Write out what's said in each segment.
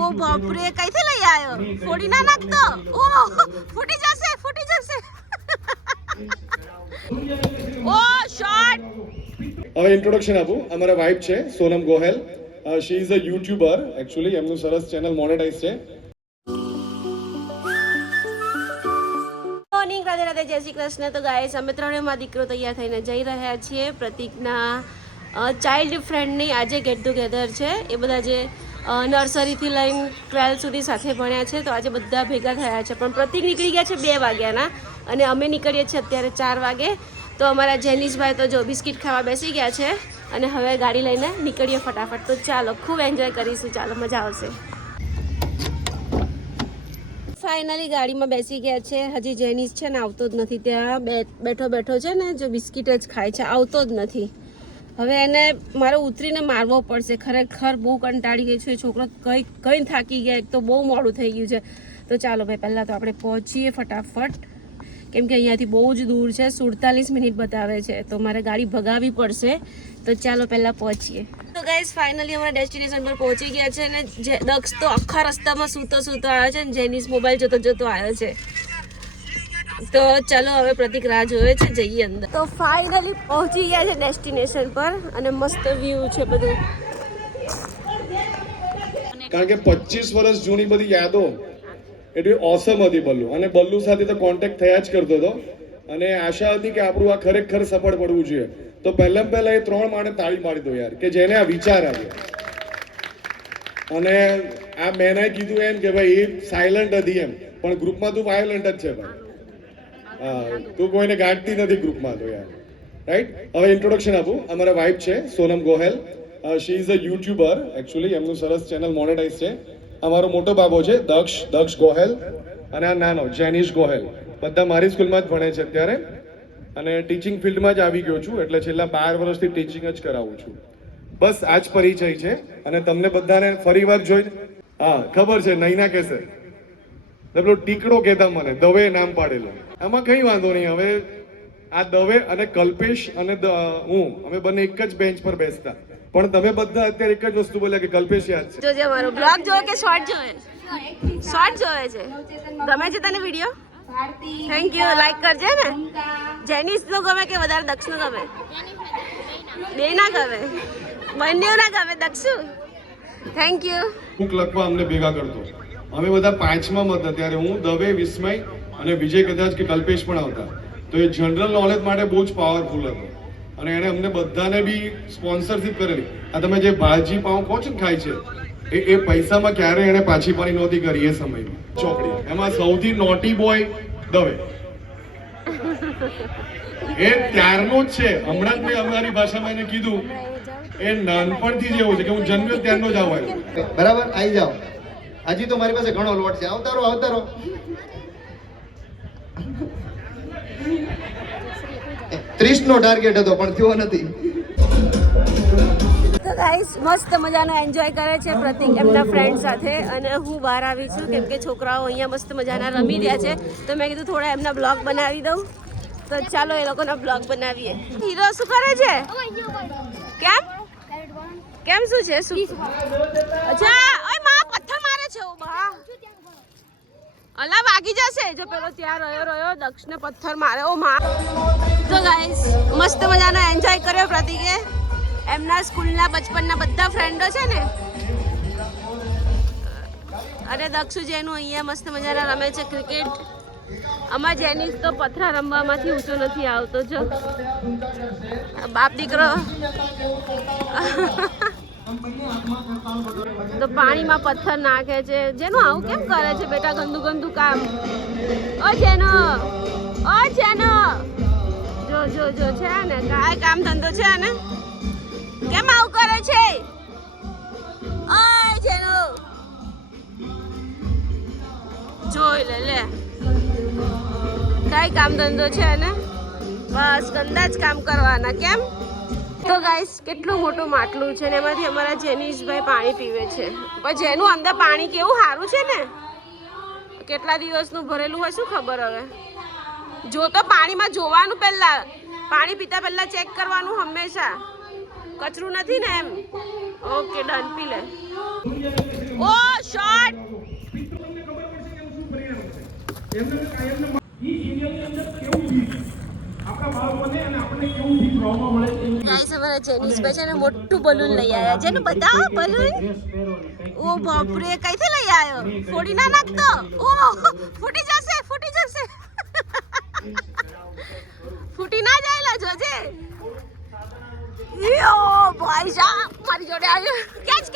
ઓ બાપ રે કઈથી લઈ આવ્યો? ફોડી ના નાખતો. ઓ ફૂટી જશે. ઓ શોટ. હવે ઇન્ટ્રોડક્શન આપું. અમારા વાઇફ છે Sonam Gohel. She is a YouTuber. Actually એમનું સરસ ચેનલ મોનેટાઇઝ છે. મોર્નિંગ, રાધે રાધે, જય શ્રી કૃષ્ણ. તો ગાઈસ અમે ત્રણેયમાં દીકરો તૈયાર થઈને જઈ રહ્યા છીએ પ્રતિકના ચાઇલ્ડ ફ્રેન્ડની આજે ગેટ ટુગેધર છે. એ બધા જે નર્સરીથી લઈને 12 સુધી સાથે ભણ્યા છે, તો આજે બધા ભેગા થયા છે. પણ પ્રતિક નીકળી ગયા છે 2 વાગ્યાના અને અમે નીકળીએ છીએ અત્યારે 4 વાગે. તો અમારા જેનિશભાઈ તો જો બિસ્કિટ ખાવા બેસી ગયા છે અને હવે ગાડી લઈને નીકળીએ ફટાફટ. તો ચાલો ખૂબ એન્જોય કરીશું. ચાલો, મજા આવશે. ફાઇનલી ગાડીમાં બેસી ગયા છે. હજી જેનિસ છે ને આવતો જ નથી. ત્યાં બેઠો છે ને જો બિસ્કિટ જ ખાય છે, આવતો જ નથી. હવે એને મારે ઉતરીને મારવો પડશે. ખરેખર બહુ કંટાળી ગઈ છે છોકરો. કંઈ થાકી ગયા. એક તો બહુ મોડું થઈ ગયું છે. તો ચાલો ભાઈ, પહેલાં તો આપણે પહોંચીએ ફટાફટ, કેમ કે અહીંયાથી બહુ જ દૂર છે. 47 મિનિટ બતાવે છે, તો મારે ગાડી ભગાવવી પડશે. તો ચાલો પહેલાં પહોંચીએ. તો ગાઈસ ફાઇનલી અમારા ડેસ્ટિનેશન પર પહોંચી ગયા છે. અને દક્ષ તો આખા રસ્તામાં સૂતો આવ્યો છે અને જેનિસ મોબાઈલ જોતો આવ્યો છે. તો ચાલો હવે પ્રતિક રાહ જોવે છે, જઈએ અંદર. તો ફાઇનલી પહોંચી ગયા છે ડેસ્ટિનેશન પર અને મસ્ત વ્યૂ છે બધું. કારણ કે 25 વર્ષ જૂની બધી યાદો એટલી ઓસમ હતી બલ્લુ. અને બલ્લુ સાથે તો કોન્ટેક્ટ થયા જ કરતો હતો અને આશા હતી કે આપણું આ ખરેખર સફળ પડવું જોઈએ. તો પહેલા એ 3 માણે તાળી મારી દો યાર, કે જેને આ વિચાર આવ્યો. અને આ મેં કીધું એમ કે ભાઈ એ સાયલન્ટ હતી એમ, પણ ગ્રુપમાં તું વાયોલન્ટ જ છે ભાઈ. તું કોઈને ગાંઠતી નથી ગ્રુપમાં તો યાર, રાઈટ. હવે ઇન્ટ્રોડક્શન આપું. અમારા વાઇફ છે Sonam Gohel. She is a YouTuber. Actually એમનું સરસ ચેનલ મોનેટાઇઝ છે. અમારો મોટો બાબો છે દક્ષ ગોહેલ અને આ નાનો જેનિશ ગોહેલ. બધા મારી સ્કૂલમાં જ ભણે છે અત્યારે અને ટીચિંગ ફિલ્ડમાં જ આવી ગયો છું. એટલે છેલ્લા 12 વર્ષથી ટીચિંગ જ કરાવું છું. બસ આ જ પરિચય છે. અને તમને બધાને ફરીવાર જોઈ, હા ખબર છે નૈના કહેશે પેલો ટીકડો કહેતા મને, દવે નામ પાડેલું. આમાં કઈ વાંધો નહીં. હવે આ દવે અને કલ્પેશ અને હું અમે બંને એક જ બેન્ચ પર બેસતા, પણ તમે બધા અત્યારે એક જ વસ્તુ બોલ્યા કે કલ્પેશ યાદ છે. જોજે મારો બ્લોગ જોવે કે શોર્ટ જોવે? શોર્ટ જોવે છે. ગમે છે તને વિડિયો? Thank you. લાઈક કરજે ને. જેનિસ નો ગમે કે વધારે દક્ષ નો ગમે? બે ના ગમે, બંને ના ગમે. દક્ષુ થેન્ક યુ. બુક લખવા અમને ભેગા કરતો. અમે બધા 5મા હતા ત્યારે હું, દવે, વિસ્મય અને વિજય કદાચ કે કલ્પેશ પણ આવતા. તો એ જનરલ નોલેજ માટે બહુ જ પાવરફુલ હતો અને એને અમને બધાને બી સ્પોન્સરશિપ કરેલી. આ તમે જે ભાજી પાઉં કહો છો ને ખાય છે, એ પૈસામાં ક્યારે એને પાછી પાણી નહોતી કરી એ સમયમાં. ચોકડી એમાં સૌથી નોટી બોય દવે. એ ત્યારનો જ છે. હમણાં જ મેં અમારી ભાષામાં એને કીધું, એ નાનપણથી જ એવું છે કે હું જન્મ્યો ત્યારનો જ આવ્યો. બરાબર, આવી જાઓ. હજી તો મારી પાસે ઘણો લોટ છે. આવતારો 30 નો ટાર્ગેટ હતો પણ થયો નથી. તો ગાઈસ મસ્ત મજાનો એન્જોય કરે છે પ્રતિક એમના ફ્રેન્ડ સાથે અને હું બહાર આવી છું કેમ કે છોકરાઓ અહીંયા મસ્ત મજાના રમી રહ્યા છે. તો મેં કીધું થોડા એમના બ્લોગ બનાવી દઉં. તો ચાલો એ લોકોના બ્લોગ બનાવીએ. હીરો શું કરે છે? કેમ શું છે? અચ્છા, ઓય માં પથ્થર મારે છે. ઓ બા, અલા વાગી જશે. જો પેલો ત્યાં રહ્યો દક્ષને પથ્થર મારે. ઓ માં. તો ગાઈસ મસ્ત મજાનો એન્જોય કર્યો પ્રતિકે. એમના સ્કૂલના બચપનના બધા ફ્રેન્ડો છે ને, અને દક્ષુ જેનું અહીંયા મસ્ત મજાના રમે છે ક્રિકેટ. આમાં જેનિસ તો પથરા રમવામાંથી ઊંચો નથી આવતો. જો બાપ દીકરો તો પાણીમાં પથ્થર નાખે છે. જેનું આવું કેમ કરે છે બેટા? ગંદુ કામ. ઓ જેનો જો છે ને કાંઈ કામ ધંધો છે ને, કેમ આવું કરે છે? ઓય જેનો જોઈ લે કાંઈ કામ ધંધો છે ને, બસ ગંદા જ કામ કરવાના. કેમ? તો ગાઈસ કેટલું મોટું માટલું છે ને એમાંથી અમારા જેનિશભાઈ પાણી પીવે છે. પણ જેનું અંદર પાણી કેવું સારું છે ને, કેટલા દિવસનું ભરેલું હોય શું ખબર. હવે જો તો પાણીમાં જોવાનું, પહેલા પાણી પીતા પહેલા ચેક કરવાનું હંમેશા, કચરું નથી ને એમ. ઓકે ડન, પી લે. ઓ શોટ ગાઈસ અમારા જેનિસ ભાઈ છે ને મોટું બલૂન લઈ આવ્યા છે ને બતાવો બલૂન ઓ બાપરે કઈથી લઈ આવ્યો ફોડી ના નાખતો ઓ ફૂટી જશે ફૂટી ના જાયલા જોજે યો ભાઈ જા મારી જોડે આવ્યો કેચ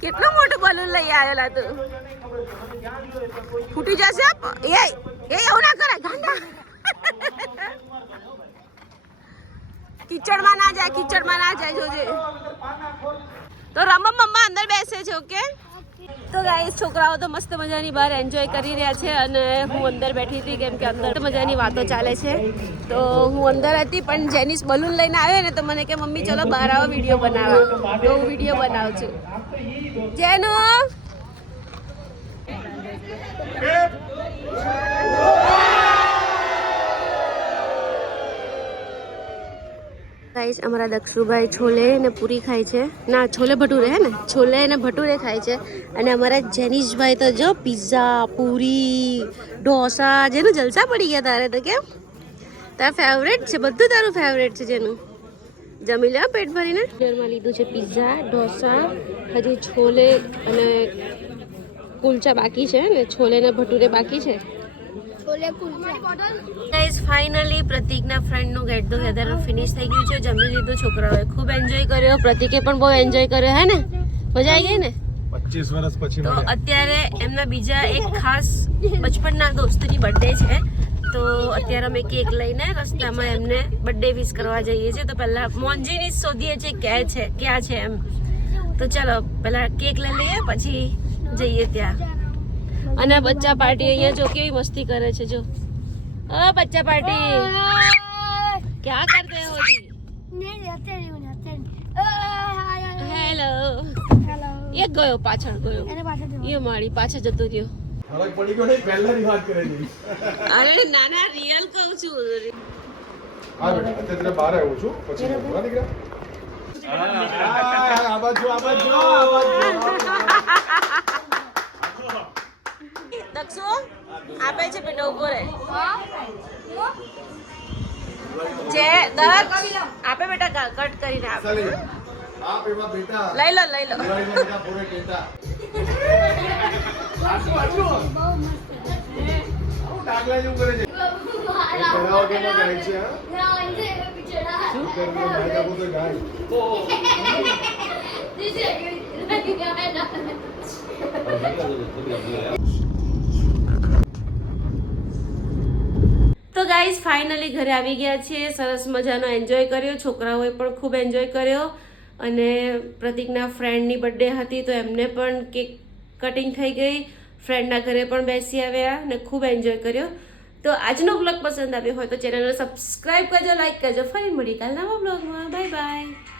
કેટલું મોટું બલૂન લઈ આવેલા તું ફૂટી જશે એ એવું ના કરે ગાંડા કિચડમાં ના જાય જોજે તો રમમ મમ્મા અંદર બેસે છે ઓકે તો ગાઈસ છોકરાઓ તો મસ્ત મજાની બહાર એન્જોય કરી રહ્યા છે અને હું અંદર બેઠી હતી કેમ કે અંદર મજાની વાતો ચાલે છે તો હું અંદર હતી પણ જેનિસ બલૂન લઈને આવ્યો ને તો મને કે મમ્મી ચલો બહાર આવો વિડીયો બનાવવા તો હું વિડીયો બનાવું છું જેનો ગાઈસ અમારા દક્ષુભાઈ છોલે ને પૂરી ખાય છે ના છોલે ભટુરે હે ને છોલે ને ભટુરે ખાય છે અને અમારા જેનિશભાઈ તો જો પિઝા પૂરી ઢોસા જેનું જલસા પડી ગયા તારે તો કેમ તારા ફેવરેટ છે બધું તારું ફેવરેટ છે જેનું જમી લે પેટ ભરીને ઘરમાં લીધું છે પિઝા ઢોસા હજી છોલે અને કુલચા બાકી છે ને છોલે ને ભટુરે બાકી છે ગાઈસ ફાઇનલી પ્રતિકના ફ્રેન્ડનું ગેટ ટુગેધર ફિનિશ થઈ ગયું છે જમી લીધું છોકરાઓએ ખૂબ એન્જોય કર્યો પ્રતિકે પણ બહુ એન્જોય કર્યો હે ને મજા આવી ગઈ ને 25 વર્ષ પછી તો અત્યારે એમના બીજા એક ખાસ બચપનના દોસ્તની બર્થડે છે તો અત્યારે અમે કેક લઈને રસ્તામાં એમને બર્થડે વિશ કરવા જઈએ છીએ તો પહેલા મોંજીની શોધીએ છીએ ક્યાં છે એમ તો ચાલો પહેલા કેક લઈ લઈએ પછી જઈએ ત્યાં અને બચ્ચા પાર્ટી અહીંયા જો કેવી મસ્તી કરે છે જો ઓ બચ્ચા પાર્ટી क्या करते हो जी હેલો એ ગયો પાછળ ગયો એ મારી પાછળ જતો રહ્યો ફરક પડી ગયો ને પહેલાની વાત કરેલી અરે નાના રિયલ કહું છું હા બેટા અત્યારે બહાર આવ્યો છું પછી બોલા દીકરા આ બાજુ દક્ષુ આપે છે બેટા ઉભો રહે જે દક્ષ આપે બેટા કટ કરીને આપે आप एवा बेटा લઈ લો दिवाली में बेटा पूरे टेटा आजू आजू હું ડાગલા જેવું કરે છે કરાવો કે નો ગાય છે હા શું કરવું મારા કો તો ગાય તો ગાઈઝ ફાઇનલી ઘરે આવી ગયા છીએ સરસ મજાનો એન્જોય કર્યો છોકરાઓએ પણ ખૂબ એન્જોય કર્યો અને પ્રતિકના ફ્રેન્ડની બર્થડે હતી તો એમને પણ કેક કટિંગ થઈ ગઈ ફ્રેન્ડના ઘરે પણ બેસી આવ્યા અને ખૂબ એન્જોય કર્યો તો આજનો બ્લોગ પસંદ આવ્યો હોય તો ચેનલને સબસ્ક્રાઈબ કરજો લાઈક કરજો ફરી મળી કાલના બ્લોગમાં બાય બાય